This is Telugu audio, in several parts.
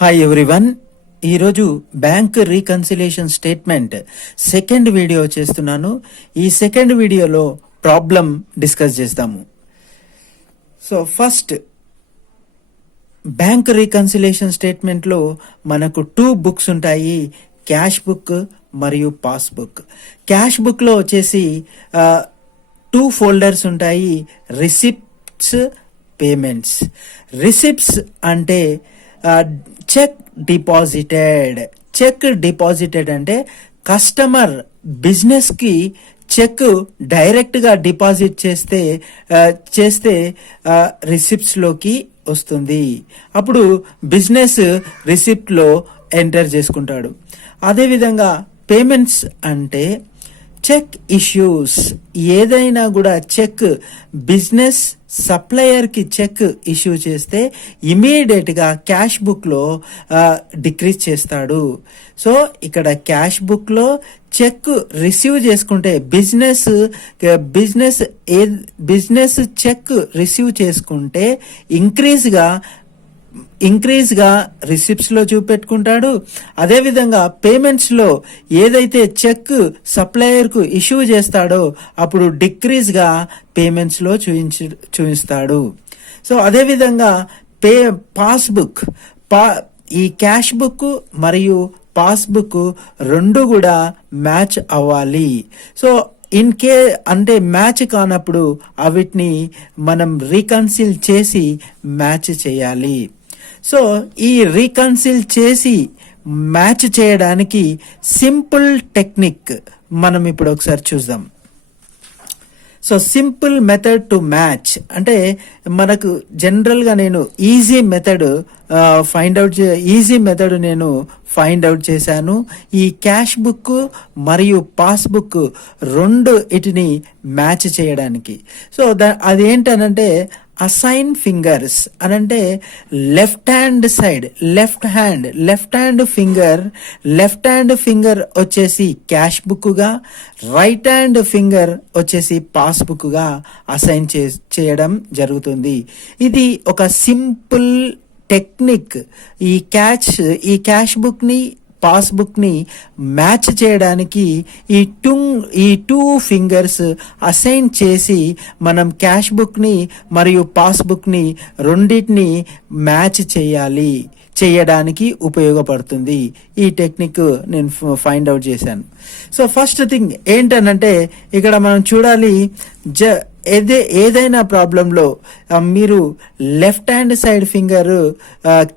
Hi everyone. ఈరోజు bank reconciliation statement second video చేస్తున్నాను. ఈ సెకండ్ వీడియోలో ప్రాబ్లం డిస్కస్ చేస్తాము. సో ఫస్ట్ బ్యాంక్ రీకన్సిలేషన్ స్టేట్మెంట్లో మనకు 2 బుక్స్ ఉంటాయి, క్యాష్ బుక్ మరియు పాస్బుక్. క్యాష్ బుక్లో వచ్చేసి 2 ఫోల్డర్స్ ఉంటాయి, రిసిప్ట్స్, పేమెంట్స్. రిసిప్ట్స్ అంటే చెక్ డిపాజిటెడ్ అంటే కస్టమర్ బిజినెస్కి చెక్ డైరెక్ట్గా డిపాజిట్ చేస్తే రిసిప్ట్స్లోకి వస్తుంది. అప్పుడు బిజినెస్ రిసిప్ట్లో ఎంటర్ చేసుకుంటాడు. అదేవిధంగా పేమెంట్స్ అంటే చెక్ ఇష్యూస్, ఏదైనా కూడా చెక్ బిజినెస్ సప్లయర్కి చెక్ ఇష్యూ చేస్తే ఇమీడియట్గా క్యాష్ బుక్లో డిక్రీజ్ చేస్తాడు. సో ఇక్కడ క్యాష్ బుక్లో చెక్ రిసీవ్ చేసుకుంటే బిజినెస్ చెక్ రిసీవ్ చేసుకుంటే ఇంక్రీజ్గా రిసిప్ట్స్లో చూపెట్టుకుంటాడు. అదేవిధంగా పేమెంట్స్లో ఏదైతే చెక్ సప్లయర్కు ఇష్యూ చేస్తాడో అప్పుడు డిక్రీజ్గా పేమెంట్స్లో చూపిస్తాడు. సో అదేవిధంగా పాస్బుక్, ఈ క్యాష్ బుక్ మరియు పాస్బుక్ రెండు కూడా మ్యాచ్ అవ్వాలి. సో అంటే మ్యాచ్ కానప్పుడు అవిటిని మనం రీకన్సిల్ చేసి మ్యాచ్ చేయాలి. సో ఈ రీకన్సిల్ చేసి మ్యాచ్ చేయడానికి సింపుల్ టెక్నిక్ మనం ఇప్పుడు ఒకసారి చూద్దాం. So simple method to match అంటే మనకు జనరల్గా నేను ఈజీ మెథడ్ ఫైండ్ అవుట్ చేశాను. ఈ క్యాష్ బుక్ మరియు పాస్బుక్ రెండు ఇటిని మ్యాచ్ చేయడానికి. సో అదేంటనంటే అసైన్ ఫింగర్స్ అనంటే లెఫ్ట్ హ్యాండ్ ఫింగర్ వచ్చేసి క్యాష్ బుక్ గా, రైట్ హ్యాండ్ ఫింగర్ వచ్చేసి పాస్బుక్ గా అసైన్ చేయడం జరుగుతుంది. ఇది ఒక సింపుల్ టెక్నిక్. ఈ క్యాష్ బుక్ ని పాస్బుక్ ని మ్యాచ్ చేయడానికి ఈ టూ ఫింగర్స్ అసైన్ చేసి మనం క్యాష్ బుక్ ని మరియు పాస్బుక్ ని రెండింటిని మ్యాచ్ చేయడానికి ఉపయోగపడుతుంది. ఈ టెక్నిక్ నేను ఫైండ్ అవుట్ చేశాను. సో ఫస్ట్ థింగ్ ఏంటనంటే ఇక్కడ మనం చూడాలి, ఏదైనా ప్రాబ్లంలో మీరు left hand side finger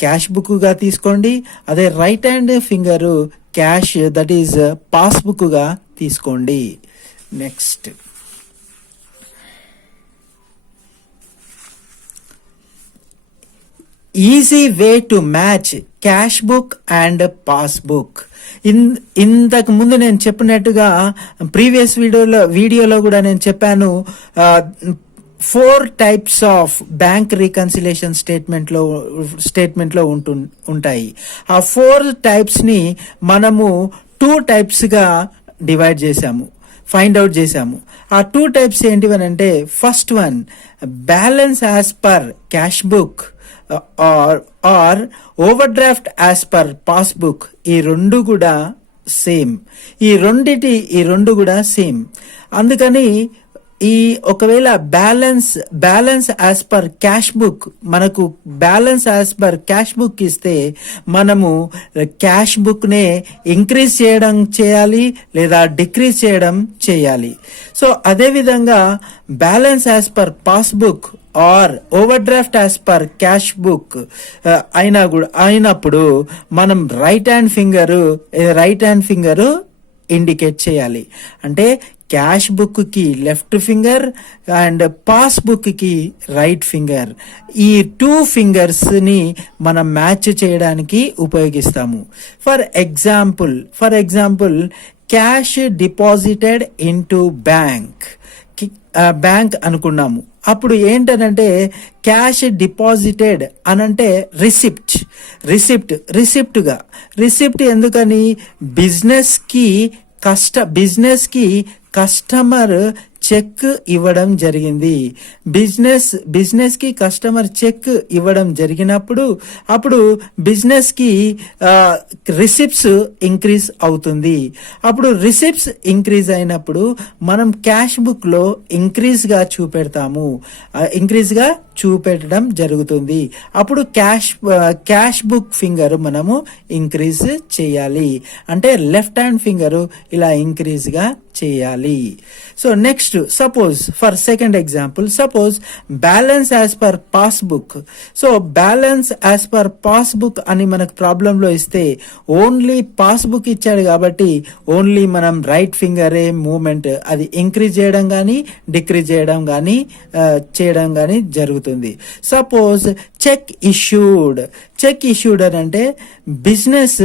cash book గా తీసుకోండి, అదే right hand finger cash that is passbook గా తీసుకోండి. Next easy way to match cash book and passbook. ఇంతకు ముందు నేను చెప్పినట్టుగా ప్రీవియస్ వీడియోలో కూడా నేను చెప్పాను, 4 టైప్స్ ఆఫ్ బ్యాంక్ రీకన్సిలేషన్ స్టేట్మెంట్లో ఉంటాయి. ఆ 4 టైప్స్ ని మనము 2 టైప్స్ గా ఫైండ్ అవుట్ చేశాము. ఆ 2 టైప్స్ ఏంటివనంటే, first one balance as per cash book or overdraft as per passbook. ఈ రెండు కూడా సేమ్. అందుకని ఒకవేళ balance as per cash book, మనకు balance as per cash book ఇస్తే మనము క్యాష్ బుక్ నే ఇంక్రీజ్ చేయాలి లేదా డిక్రీజ్ చేయాలి. సో అదేవిధంగా balance as per passbook or overdraft as per cash book అయినప్పుడు మనం రైట్ హ్యాండ్ ఫింగర్ ఇండికేట్ చేయాలి. అంటే క్యాష్ బుక్ కి లెఫ్ట్ ఫింగర్ అండ్ పాస్బుక్ కి రైట్ ఫింగర్, ఈ 2 ఫింగర్స్ ని మనం మ్యాచ్ చేయడానికి ఉపయోగిస్తాము. For example cash deposited into bank అనుకున్నాము. అప్పుడు ఏంటనంటే క్యాష్ డిపాజిటెడ్ అనంటే రిసిప్ట్ ఎందుకని బిజినెస్ కి కస్టమర్ చెక్ ఇవ్వడం జరిగింది. బిజినెస్ కి కస్టమర్ చెక్ ఇవ్వడం జరిగినప్పుడు అప్పుడు బిజినెస్ కి రిసిప్ట్స్ ఇంక్రీజ్ అవుతుంది. అప్పుడు రిసిప్ట్స్ ఇంక్రీజ్ అయినప్పుడు మనం క్యాష్ బుక్ లో ఇంక్రీజ్ గా చూపెట్టడం జరుగుతుంది. అప్పుడు క్యాష్ బుక్ ఫింగర్ మనము ఇంక్రీజ్ చేయాలి. అంటే లెఫ్ట్ హ్యాండ్ ఫింగర్ ఇలా ఇంక్రీజ్ గా చేయాలి. So next suppose for second example, suppose balance as per passbook. So balance as per passbook అని మనకు ప్రాబ్లంలో ఇస్తే ఓన్లీ పాస్బుక్ ఇచ్చాడు కాబట్టి ఓన్లీ మనం రైట్ ఫింగరే మూమెంట్ అది ఇంక్రీజ్ చేయడం కానీ డిక్రీజ్ చేయడం కానీ జరుగుతుంది. సపోజ్ చెక్ ఇష్యూడ్ అని అంటే బిజినెస్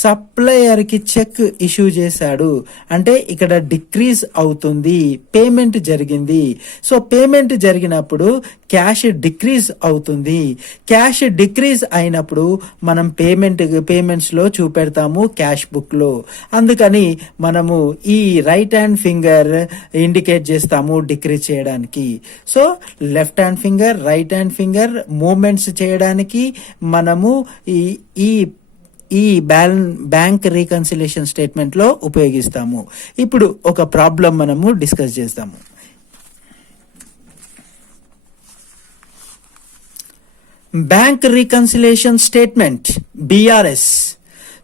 సప్లయర్ కి చెక్ ఇష్యూ చేశాడు అంటే ఇక్కడ డిక్రీజ్ అవుతుంది, పేమెంట్ జరిగింది. సో పేమెంట్ జరిగినప్పుడు క్యాష్ డిక్రీజ్ అవుతుంది. క్యాష్ డిక్రీజ్ అయినప్పుడు మనం పేమెంట్స్ లో చూపెడతాము క్యాష్ బుక్ లో. అందుకని మనము ఈ రైట్ హ్యాండ్ ఫింగర్ ఇండికేట్ చేస్తాము డిక్రీజ్ చేయడానికి. So left hand finger right hand finger moments చేయడానికి మనము ఈ బ్యాంక్ రీకన్సిలేషన్ స్టేట్మెంట్ లో ఉపయోగిస్తాము. ఇప్పుడు ఒక ప్రాబ్లం మనము డిస్కస్ చేస్తాము. Bank reconciliation statement BRS.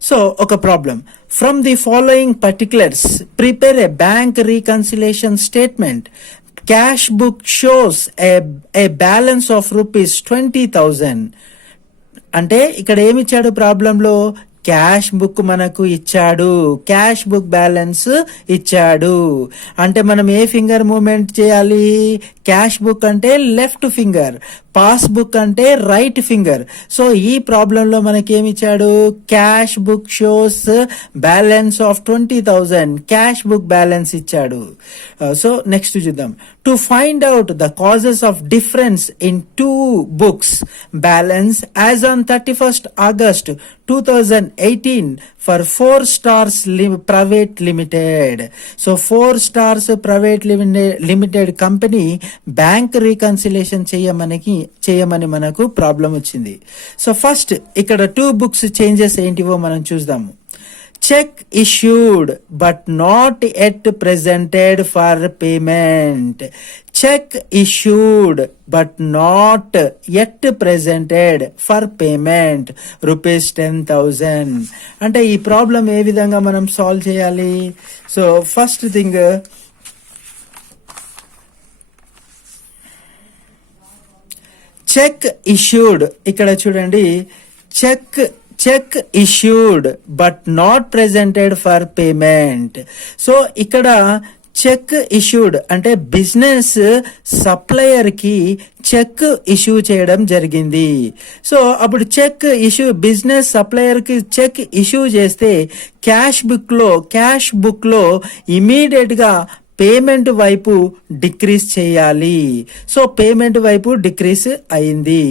So ఒక problem, from the following particulars prepare a bank reconciliation statement. Cash book shows a balance of rupees 20,000. అంటే ఇక్కడ ఏమిచ్చాడు ప్రాబ్లంలో, క్యాష్ బుక్ మనకు ఇచ్చాడు, క్యాష్ బుక్ బ్యాలెన్స్ ఇచ్చాడు. అంటే మనం ఏ ఫింగర్ మూమెంట్ చేయాలి, క్యాష్ బుక్ అంటే లెఫ్ట్ ఫింగర్, పాస్బుక్ అంటే రైట్ ఫింగర్. సో ఈ ప్రాబ్లంలో మనకి ఏమి ఇచ్చాడు, cash book shows balance of 20,000, cash book balance ఇచ్చాడు. సో నెక్స్ట్ చూద్దాం. To find out the causes of difference in two books balance as on 31st August 2018 for 4 Stars Private Limited. So 4 Stars Private Limited company bank reconciliation చేయమని మనకు ప్రాబ్లం వచ్చింది. సో ఫస్ట్ ఇక్కడ 2 books చేంజెస్ ఏంటివో మనం చూద్దాము. Cheque issued but not yet presented for payment. Cheque issued but not yet presented for payment ₹10,000. అంటే ఈ ప్రాబ్లం ఏ విధంగా మనం సాల్వ్ చేయాలి. So first thing, cheque issued, ఇక్కడ చూడండి, cheque issued but not presented for payment. So ఇక్కడ చెక్ ఇష్యూడ్ అంటే బిజినెస్ సప్లయర్ కి చెక్ ఇష్యూ చేయడం జరిగింది. సో అప్పుడు బిజినెస్ సప్లయర్ కి చెక్ ఇష్యూ చేస్తే క్యాష్ బుక్ లో ఇమీడియట్ గా పేమెంట్ వైపు డిక్రీజ్ చేయాలి. సో పేమెంట్ వైపు డిక్రీజ్ అయింది.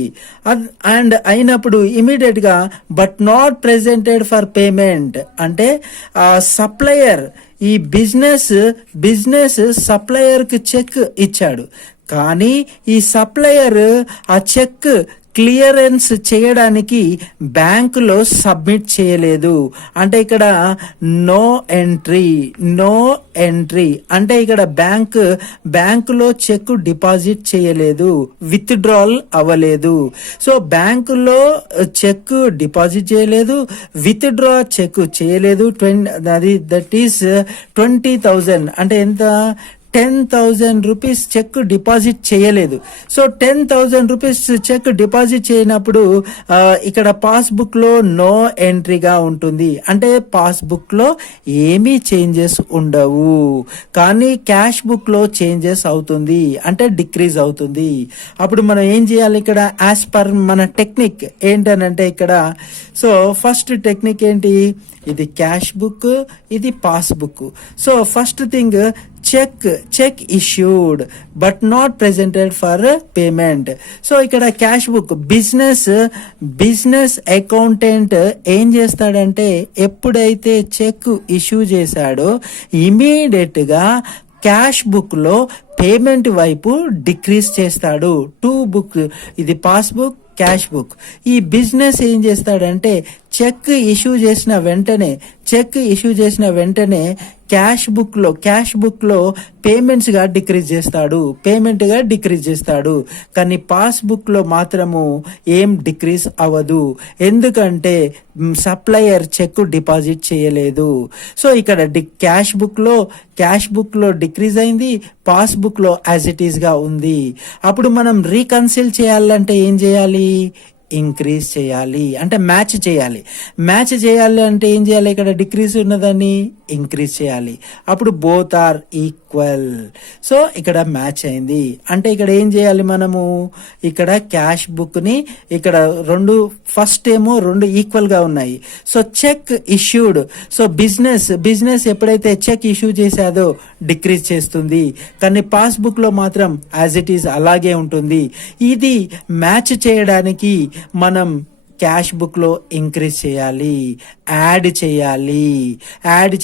అండ్ అయినప్పుడు ఇమీడియట్ గా but not presented for payment అంటే సప్లయర్, ఈ బిజినెస్ సప్లయర్ కి చెక్ ఇచ్చాడు, కానీ ఈ సప్లయర్ ఆ చెక్ క్లియరెన్స్ చేయడానికి బ్యాంకులో సబ్మిట్ చేయలేదు. అంటే ఇక్కడ నో ఎంట్రీ అంటే ఇక్కడ బ్యాంకులో చెక్ డిపాజిట్ చేయలేదు, విత్డ్రాల్ అవ్వలేదు. సో బ్యాంకులో చెక్ డిపాజిట్ చేయలేదు, విత్డ్రా చెక్ చేయలేదు. దట్ ఈస్ 20,000 అంటే ఎంత, 10,000 రూపీస్ చెక్ డిపాజిట్ చేయలేదు. సో 10,000 రూపీస్ చెక్ డిపాజిట్ చేయనప్పుడు ఇక్కడ పాస్బుక్ లో నో ఎంట్రీగా ఉంటుంది. అంటే పాస్బుక్ లో ఏమీ చేంజెస్ ఉండవు, కానీ క్యాష్ బుక్ లో చేంజెస్ అవుతుంది, అంటే డిక్రీజ్ అవుతుంది. అప్పుడు మనం ఏం చేయాలి, ఇక్కడ యాజ్ పర్ మన టెక్నిక్ ఏంటనంటే ఇక్కడ, సో ఫస్ట్ టెక్నిక్ ఏంటి, ఇది క్యాష్ బుక్, ఇది passbook. So first thing cheque issued but not presented for payment. So ఇక్కడ క్యాష్ బుక్ బిజినెస్ అకౌంటెంట్ ఏం చేస్తాడంటే ఎప్పుడైతే చెక్ ఇష్యూ చేశాడో ఇమీడియట్ గా క్యాష్ బుక్ లో పేమెంట్ వైపు డిక్రీజ్ చేస్తాడు. టూ బుక్, ఇది పాస్బుక్, క్యాష్ బుక్. ఈ బిజినెస్ ఏం చేస్తాడంటే చెక్ ఇష్యూ చేసిన వెంటనే క్యాష్ బుక్ లో పేమెంట్ గా డిక్రీజ్ చేస్తాడు. కానీ పాస్బుక్ లో మాత్రము ఏం డిక్రీజ్ అవ్వదు, ఎందుకంటే సప్లయర్ చెక్ డిపాజిట్ చేయలేదు. సో ఇక్కడ క్యాష్ బుక్ లో డిక్రీజ్ అయింది, పాస్బుక్ లో యాజ్ ఇట్ ఈస్ గా ఉంది. అప్పుడు మనం రీకన్సిల్ చేయాలంటే ఏం చేయాలి? ఇంక్రీజ్ చేయాలి, అంటే మ్యాచ్ చేయాలి అంటే ఏం చేయాలి? ఇక్కడ డిక్రీజ్ ఉన్నదాన్ని ఇంక్రీజ్ చేయాలి, అప్పుడు బోత్ ఆర్ ఈక్వల్. సో ఇక్కడ మ్యాచ్ అయింది. అంటే ఇక్కడ ఏం చేయాలి మనము? ఇక్కడ క్యాష్ బుక్ ని ఇక్కడ ఫస్ట్ ఏమో రెండు ఈక్వల్ గా ఉన్నాయి. So cheque issued, so business ఎప్పుడైతే చెక్ ఇష్యూ చేశాదో డిక్రీజ్ చేస్తుంది, కానీ పాస్బుక్ లో మాత్రం యాజ్ ఇట్ ఈస్ అలాగే ఉంటుంది. ఇది మ్యాచ్ చేయడానికి మనం క్యాష్ బుక్ లో ఇంక్రీజ్ చేయాలి, యాడ్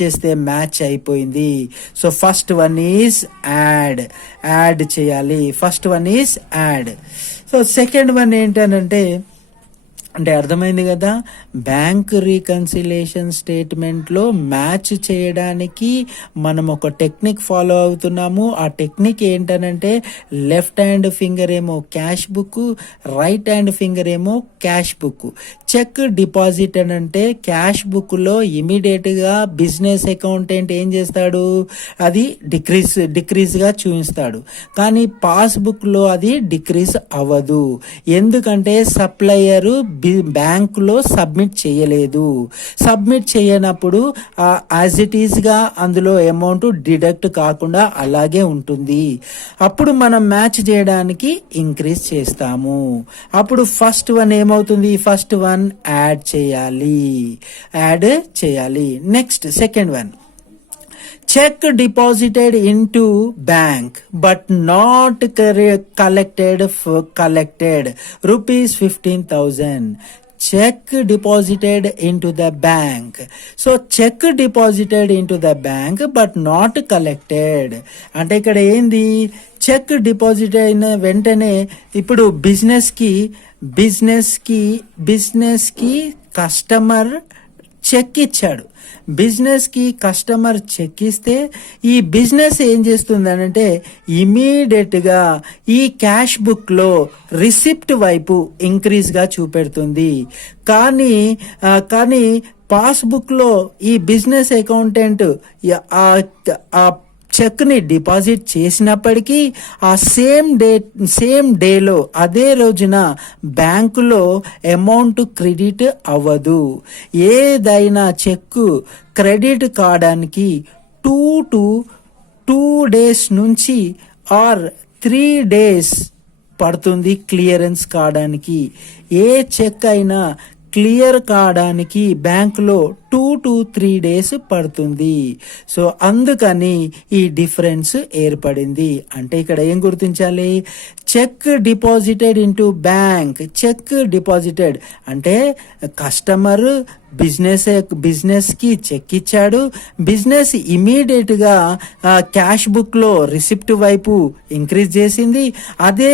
చేస్తే మ్యాచ్ అయిపోయింది. So first one is add చేయాలి. సో సెకండ్ వన్ ఏంటనంటే, అంటే అర్థమైంది కదా, బ్యాంక్ రీకన్సిలేషన్ స్టేట్మెంట్ లో మ్యాచ్ చేయడానికి మనం ఒక టెక్నిక్ ఫాలో అవుతున్నాము. ఆ టెక్నిక్ ఏంటనంటే లెఫ్ట్ హ్యాండ్ ఫింగర్ ఏమో cash book, right hand finger ఏమో క్యాష్ బుక్. చెక్ డిపాజిట్ అని అంటే క్యాష్ బుక్ లో ఇమీడియట్ గా బిజినెస్ అకౌంటెంట్ ఏం చేస్తాడు? అది డిక్రీజ్ గా చూపిస్తాడు. కానీ పాస్బుక్ లో అది డిక్రీజ్ అవ్వదు, ఎందుకంటే సప్లయర్ బ్యాంక్ లో సబ్మిట్ చేయనప్పుడు యాజ్ ఇట్ ఈస్ గా అందులో అమౌంట్ డిడక్ట్ కాకుండా అలాగే ఉంటుంది. అప్పుడు మనం మ్యాచ్ చేయడానికి ఇంక్రీజ్ చేస్తాము. అప్పుడు ఫస్ట్ వన్ ఏమవుతుంది? ఫస్ట్ వన్ యాడ్ చేయాలి. Next second one, cheque deposited into bank but not collected ₹15,000. Cheque deposited into the bank. So cheque deposited into the bank but not collected అంటే ఇక్కడ ఏంది? చెక్ డిపాజిట్ అయిన వెంటనే ఇప్పుడు బిజినెస్ కి కస్టమర్ చెక్ ఇచ్చాడు. కస్టమర్ చెక్ ఇస్తే ఈ బిజినెస్ ఏం చేస్తుందనంటే ఇమీడియట్ గా ఈ క్యాష్ బుక్ లో రిసిప్ట్ వైపు ఇంక్రీజ్ గా చూపెడుతుంది. కానీ పాస్బుక్ లో ఈ బిజినెస్ అకౌంటెంట్ ఆ చెక్ ని డిపాజిట్ చేసినప్పటికీ ఆ సేమ్ డేలో అదే రోజున బ్యాంకులో అమౌంట్ క్రెడిట్ అవ్వదు. ఏదైనా చెక్ క్రెడిట్ కావడానికి 2 days నుంచి ఆర్ 3 days పడుతుంది క్లియరెన్స్ కావడానికి. ఏ చెక్ అయినా క్లియర్ కావడానికి బ్యాంకులో 2 to 3 days పడుతుంది. సో అందుకని ఈ డిఫరెన్స్ ఏర్పడింది. అంటే ఇక్కడ ఏం గుర్తించాలి? Cheque deposited into bank. Cheque deposited అంటే కస్టమర్ బిజినెస్ కి చెక్ ఇచ్చాడు. బిజినెస్ ఇమీడియట్ గా క్యాష్ బుక్ లో రిసిప్ట్ వైపు ఇంక్రీజ్ చేసింది. అదే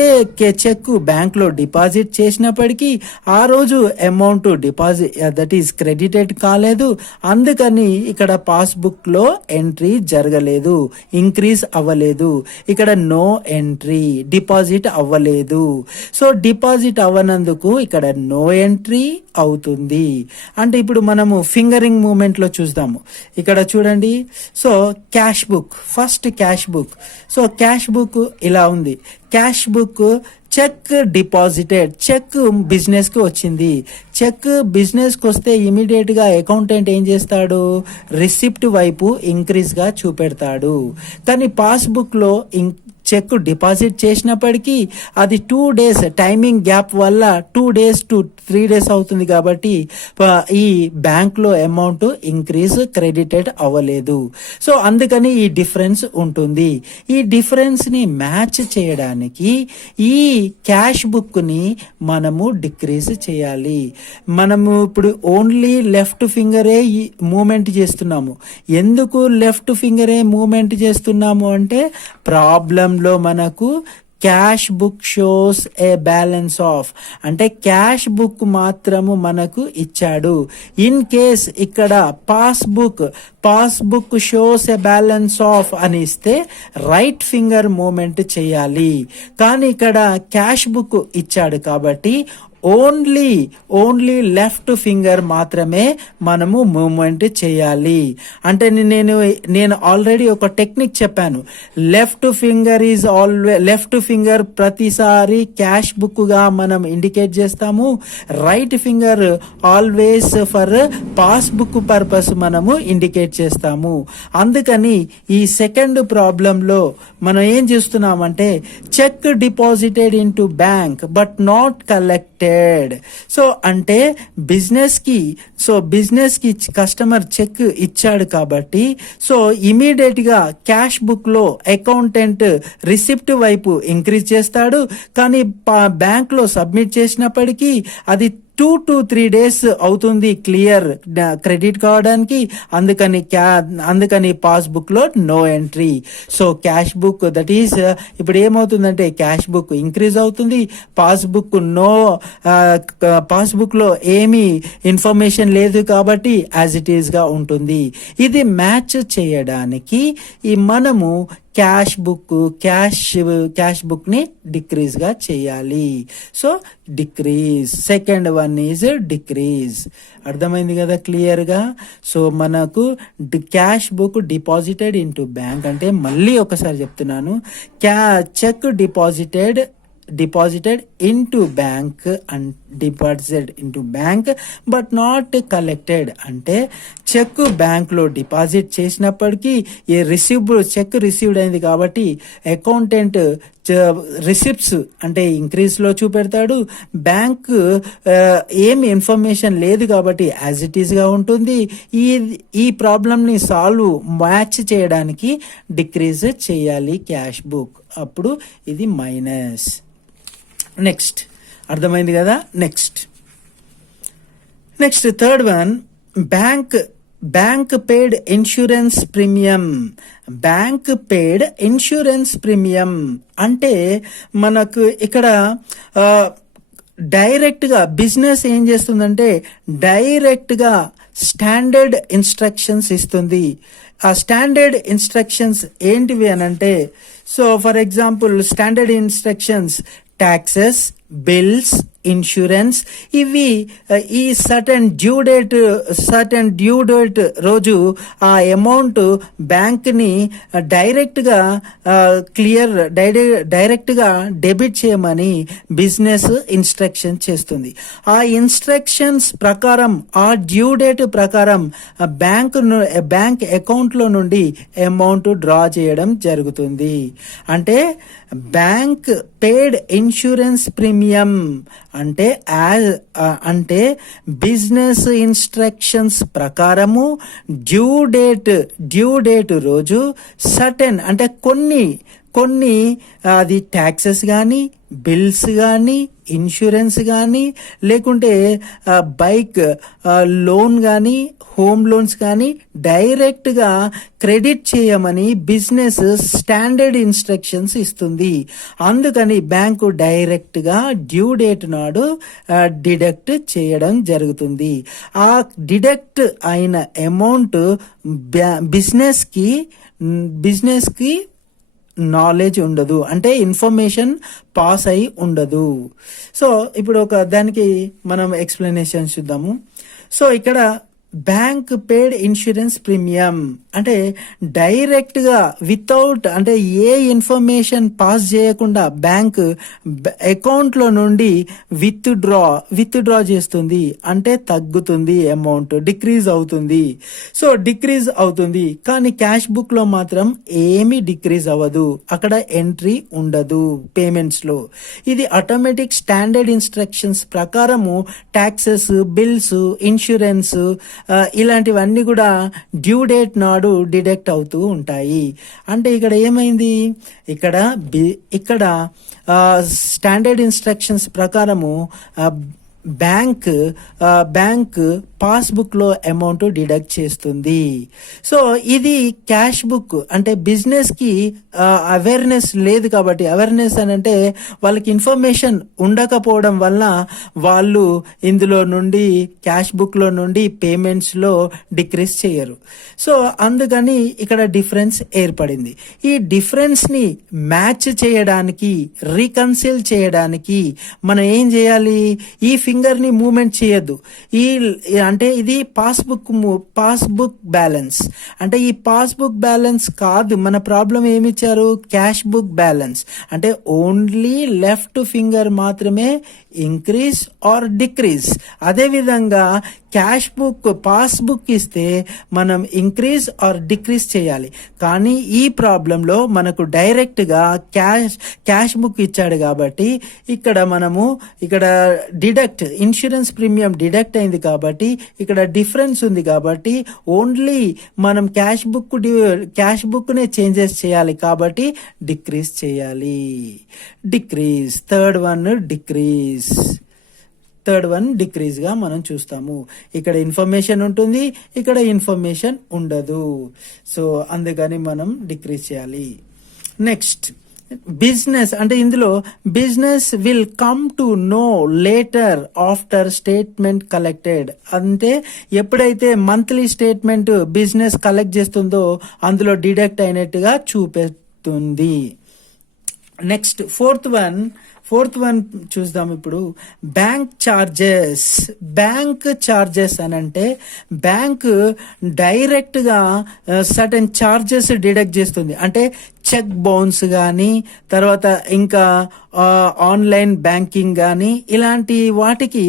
చెక్ బ్యాంక్ లో డిపాజిట్ చేసినప్పటికీ ఆ రోజు amount deposit that is credited కాలేదు. అందుకని ఇక్కడ పాస్బుక్ లో ఎంట్రీ జరగలేదు, ఇంక్రీజ్ అవ్వలేదు. ఇక్కడ నో ఎంట్రీ, డిపాజిట్ అవ్వలేదు. సో డిపాజిట్ అవ్వనందుకు ఇక్కడ నో ఎంట్రీ అవుతుంది. అంటే ఇప్పుడు మనము ఫింగరింగ్ మూమెంట్ లో చూద్దాము. ఇక్కడ చూడండి. So cash book, first cash book. So cash book ఇలా ఉంది. Cash book cheque deposited, cheque business కి వచ్చింది. చెక్ బిజినెస్ కి వస్తే ఇమీడియట్ గా అకౌంటెంట్ ఏం చేస్తాడు? రిసిప్ట్ వైపు ఇంక్రీజ్ గా చూపెడతాడు. కానీ పాస్బుక్ లో చెక్ డిపాజిట్ చేసినప్పటికీ అది 2 days టైమింగ్ గ్యాప్ వల్ల 2 days to 3 days అవుతుంది కాబట్టి ఈ బ్యాంక్లో అమౌంట్ ఇంక్రీజ్ క్రెడిటెడ్ అవ్వలేదు. సో అందుకని ఈ డిఫరెన్స్ ఉంటుంది. ఈ డిఫరెన్స్ని మ్యాచ్ చేయడానికి ఈ క్యాష్ బుక్ని మనము డిక్రీజ్ చేయాలి. మనము ఇప్పుడు ఓన్లీ లెఫ్ట్ ఫింగరే మూమెంట్ చేస్తున్నాము. ఎందుకు లెఫ్ట్ ఫింగరే మూమెంట్ చేస్తున్నాము అంటే ప్రాబ్లంలో మనకు cash book shows A balance of అంటే క్యాష్ బుక్ మాత్రము మనకు ఇచ్చాడు. ఇన్ కేస్ ఇక్కడ passbook shows A balance of అని ఇస్తే రైట్ ఫింగర్ మూమెంట్ చేయాలి. కానీ ఇక్కడ క్యాష్ బుక్ ఇచ్చాడు కాబట్టి ఓన్లీ లెఫ్ట్ ఫింగర్ మాత్రమే మనము మూవ్మెంట్ చేయాలి. అంటే నేను ఆల్రెడీ ఒక టెక్నిక్ చెప్పాను. లెఫ్ట్ ఫింగర్ ప్రతిసారి క్యాష్ బుక్ గా మనం ఇండికేట్ చేస్తాము. Right finger always for passbook purpose మనము ఇండికేట్ చేస్తాము. అందుకని ఈ సెకండ్ ప్రాబ్లంలో మనం ఏం చేస్తున్నామంటే cheque deposited into bank but not collected. So అంటే బిజినెస్ కి కస్టమర్ చెక్ ఇచ్చాడు కాబట్టి సో ఇమీడియట్ గా క్యాష్ బుక్ లో అకౌంటెంట్ రిసిప్ట్ వైపు ఇంక్రీజ్ చేస్తాడు. కానీ బ్యాంక్ లో సబ్మిట్ చేసినప్పటికీ అది 2 to 3 days అవుతుంది క్లియర్ క్రెడిట్ కావడానికి. అందుకని పాస్బుక్ లో no entry. So cash book that is ఇప్పుడు ఏమవుతుందంటే క్యాష్ బుక్ ఇంక్రీజ్ అవుతుంది, పాస్బుక్ లో ఏమీ ఇన్ఫర్మేషన్ లేదు కాబట్టి యాజ్ ఇట్ ఈస్ గా ఉంటుంది. ఇది మ్యాచ్ చేయడానికి మనము క్యాష్ బుక్ ని డిక్రీజ్ గా చేయాలి. So decrease, second one is decrease. అర్థమైంది కదా క్లియర్ గా. సో మనకు cash book deposited into bank అంటే మళ్ళీ ఒకసారి చెప్తున్నాను, cheque deposited into bank but not collected అంటే చెక్ బ్యాంక్ లో డిపాజిట్ చేసినప్పటికీ ఈ చెక్ రిసీవ్డ్ అయింది కాబట్టి అకౌంటెంట్ రిసిప్ట్స్ అంటే ఇంక్రీజ్ లో చూపెడతాడు. బ్యాంక్ ఏమి ఇన్ఫర్మేషన్ లేదు కాబట్టి యాజ్ ఇట్ ఈస్ గా ఉంటుంది. ఈ ప్రాబ్లమ్ ని మ్యాచ్ చేయడానికి డిక్రీజ్ చేయాలి క్యాష్ బుక్. అప్పుడు ఇది మైనస్. నెక్స్ట్ అర్థమైంది కదా. నెక్స్ట్ థర్డ్ వన్, బ్యాంక్ పేడ్ ఇన్సూరెన్స్ ప్రీమియం అంటే మనకు ఇక్కడ డైరెక్ట్ గా బిజినెస్ ఏం చేస్తుందంటే డైరెక్ట్ గా స్టాండర్డ్ ఇన్స్ట్రక్షన్స్ ఇస్తుంది. ఆ స్టాండర్డ్ ఇన్స్ట్రక్షన్స్ ఏంటివి అనంటే, so for example standard instructions taxes, bills, insurance ఇవి ఈ సర్టన్ డ్యూ డేట్ రోజు ఆ అమౌంట్ బ్యాంక్ ని డైరెక్ట్ గా డెబిట్ చేయమని బిజినెస్ ఇన్స్ట్రక్షన్ చేస్తుంది. ఆ ఇన్స్ట్రక్షన్స్ ప్రకారం ఆ డ్యూ డేట్ ప్రకారం బ్యాంక్ అకౌంట్ లో నుండి అమౌంట్ డ్రా చేయడం జరుగుతుంది. బ్యాంక్ పేడ్ ఇన్సూరెన్స్ ప్రీమియం అంటే బిజినెస్ ఇన్స్ట్రక్షన్స్ ప్రకారము డ్యూ డేట్ రోజు సర్టెన్ అంటే కొన్ని అది ట్యాక్సెస్ కానీ, బిల్స్ కానీ, ఇన్సూరెన్స్ కానీ, లేకుంటే బైక్ లోన్ కానీ, హోమ్ లోన్స్ కానీ డైరెక్ట్ గా క్రెడిట్ చేయమని బిజినెస్ స్టాండర్డ్ ఇన్స్ట్రక్షన్స్ ఇస్తుంది. అందుకని బ్యాంకు డైరెక్ట్ గా డ్యూ డేట్ నాడు డిడక్ట్ చేయడం జరుగుతుంది. ఆ డిడక్ట్ అయిన అమౌంట్ బిజినెస్ కి నాలెడ్జ్ ఉండదు, అంటే ఇన్ఫర్మేషన్ పాస్ అయి ఉండదు. సో ఇప్పుడు దానికి మనం ఎక్స్ప్లెనేషన్ చూద్దాము. సో ఇక్కడ బ్యాంక్ పేడ్ ఇన్సూరెన్స్ ప్రీమియం అంటే డైరెక్ట్గా వితౌట్ అంటే ఏ ఇన్ఫర్మేషన్ పాస్ చేయకుండా బ్యాంక్ అకౌంట్లో నుండి విత్ డ్రా చేస్తుంది, అంటే తగ్గుతుంది, అమౌంట్ డిక్రీజ్ అవుతుంది. సో డిక్రీజ్ అవుతుంది, కానీ క్యాష్ బుక్లో మాత్రం ఏమీ డిక్రీజ్ అవ్వదు, అక్కడ ఎంట్రీ ఉండదు పేమెంట్స్లో. ఇది ఆటోమేటిక్ స్టాండర్డ్ ఇన్స్ట్రక్షన్స్ ప్రకారము ట్యాక్సెస్, బిల్స్, ఇన్సూరెన్స్ ఇలాంటివన్నీ కూడా డ్యూ డేట్ నాడు డిడక్ట్ అవుతూ ఉంటాయి. అంటే ఇక్కడ ఏమైంది, ఇక్కడ స్టాండర్డ్ ఇన్స్ట్రక్షన్స్ ప్రకారము బ్యాంక్ పాస్బుక్లో అమౌంట్ డిడక్ట్ చేస్తుంది. సో ఇది క్యాష్ బుక్ అంటే బిజినెస్కి అవేర్నెస్ లేదు కాబట్టి, అవేర్నెస్ అని అంటే వాళ్ళకి ఇన్ఫర్మేషన్ ఉండకపోవడం వల్ల వాళ్ళు ఇందులో నుండి క్యాష్ బుక్లో నుండి పేమెంట్స్లో డిక్రీజ్ చేయరు. సో అందుకని ఇక్కడ డిఫరెన్స్ ఏర్పడింది. ఈ డిఫరెన్స్ని మ్యాచ్ చేయడానికి, రీకన్సిల్ చేయడానికి మనం ఏం చేయాలి, ఈ ఫింగర్ని మూమెంట్ చేయొద్దు. అంటే ఇది పాస్బుక్ బ్యాలెన్స్, అంటే ఈ పాస్బుక్ బ్యాలెన్స్ కాదు, మన ప్రాబ్లం ఏమిచ్చారు, క్యాష్ బుక్ బ్యాలెన్స్. అంటే ఓన్లీ లెఫ్ట్ ఫింగర్ మాత్రమే ఇంక్రీజ్ ఆర్ డిక్రీజ్. అదేవిధంగా క్యాష్ బుక్ పాస్బుక్ ఇస్తే మనం ఇంక్రీజ్ ఆర్ డిక్రీజ్ చేయాలి. కానీ ఈ ప్రాబ్లంలో మనకు డైరెక్ట్గా క్యాష్ బుక్ ఇచ్చాడు కాబట్టి ఇక్కడ డిడక్ట్ ఇన్సూరెన్స్ ప్రీమియం డిడక్ట్ అయింది కాబట్టి ఇక్కడ డిఫరెన్స్ ఉంది కాబట్టి ఓన్లీ మనం క్యాష్ బుక్నే చేంజెస్ చేయాలి కాబట్టి డిక్రీజ్ చేయాలి. థర్డ్ వన్ డిక్రీజ్గా మనం చూస్తాము. ఇక్కడ ఇన్ఫర్మేషన్ ఉంటుంది, ఇక్కడ ఇన్ఫర్మేషన్ ఉండదు. సో అందుకని మనం డిక్రీజ్ చేయాలి. నెక్స్ట్ బిజినెస్ అంటే ఇందులో business will come to know later after statement collected. అంటే ఎప్పుడైతే మంత్లీ స్టేట్మెంట్ బిజినెస్ కలెక్ట్ చేస్తుందో అందులో డిడక్ట్ అయినట్టుగా చూపెడుతుంది. నెక్స్ట్ ఫోర్త్ వన్ చూద్దాం. ఇప్పుడు బ్యాంక్ చార్జెస్ అని అంటే బ్యాంక్ డైరెక్ట్గా సర్టెన్ చార్జెస్ డిడక్ట్ చేస్తుంది. అంటే చెక్ బౌన్స్ కానీ, తర్వాత ఇంకా ఆన్లైన్ బ్యాంకింగ్ కానీ, ఇలాంటి వాటికి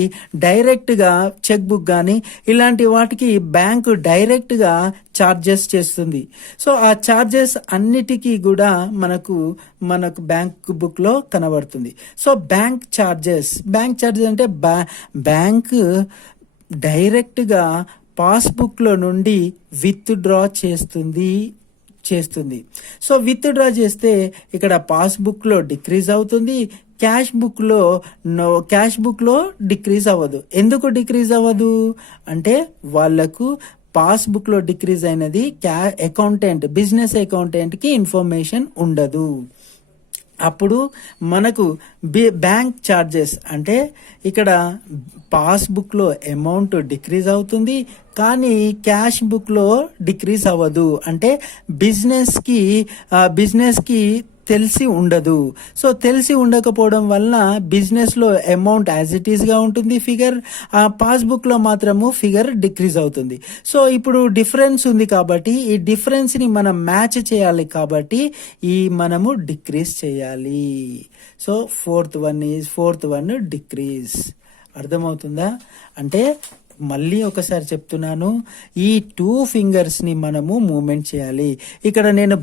డైరెక్ట్గా చెక్ బుక్ కానీ ఇలాంటి వాటికి బ్యాంకు డైరెక్ట్గా చార్జెస్ చేస్తుంది. సో ఆ చార్జెస్ అన్నిటికీ కూడా మనకు బ్యాంక్ బుక్లో కనబడుతుంది. సో బ్యాంక్ చార్జెస్ అంటే బ్యాంక్ డైరెక్ట్గా పాస్బుక్లో నుండి విత్ డ్రా చేస్తుంది. సో విత్ డ్రా చేస్తే ఇక్కడ పాస్బుక్లో డిక్రీజ్ అవుతుంది, క్యాష్ బుక్లో డిక్రీజ్ అవ్వదు. ఎందుకు డిక్రీజ్ అవ్వదు అంటే వాళ్ళకు పాస్బుక్లో డిక్రీజ్ అయినది బిజినెస్ అకౌంటెంట్కి ఇన్ఫర్మేషన్ ఉండదు. అప్పుడు మనకు బ్యాంక్ చార్జెస్ అంటే ఇక్కడ పాస్బుక్లో అమౌంట్ డిక్రీజ్ అవుతుంది, కానీ క్యాష్ బుక్లో డిక్రీజ్ అవ్వదు. అంటే బిజినెస్కి తెలిసి ఉండదు. సో తెలిసి ఉండకపోవడం వల్ల బిజినెస్లో అమౌంట్ యాజ్ ఇట్ ఈస్గా ఉంటుంది ఫిగర్, ఆ పాస్బుక్లో మాత్రము ఫిగర్ డిక్రీజ్ అవుతుంది. సో ఇప్పుడు డిఫరెన్స్ ఉంది కాబట్టి ఈ డిఫరెన్స్ని మనం మ్యాచ్ చేయాలి కాబట్టి మనము డిక్రీజ్ చేయాలి. So fourth one decrease. అర్థమవుతుందా? అంటే మళ్ళీ ఒకసారి చెప్తున్నాను, ఈ 2 ఫింగర్స్ని మనము మూమెంట్ చేయాలి. ఇక్కడ నేను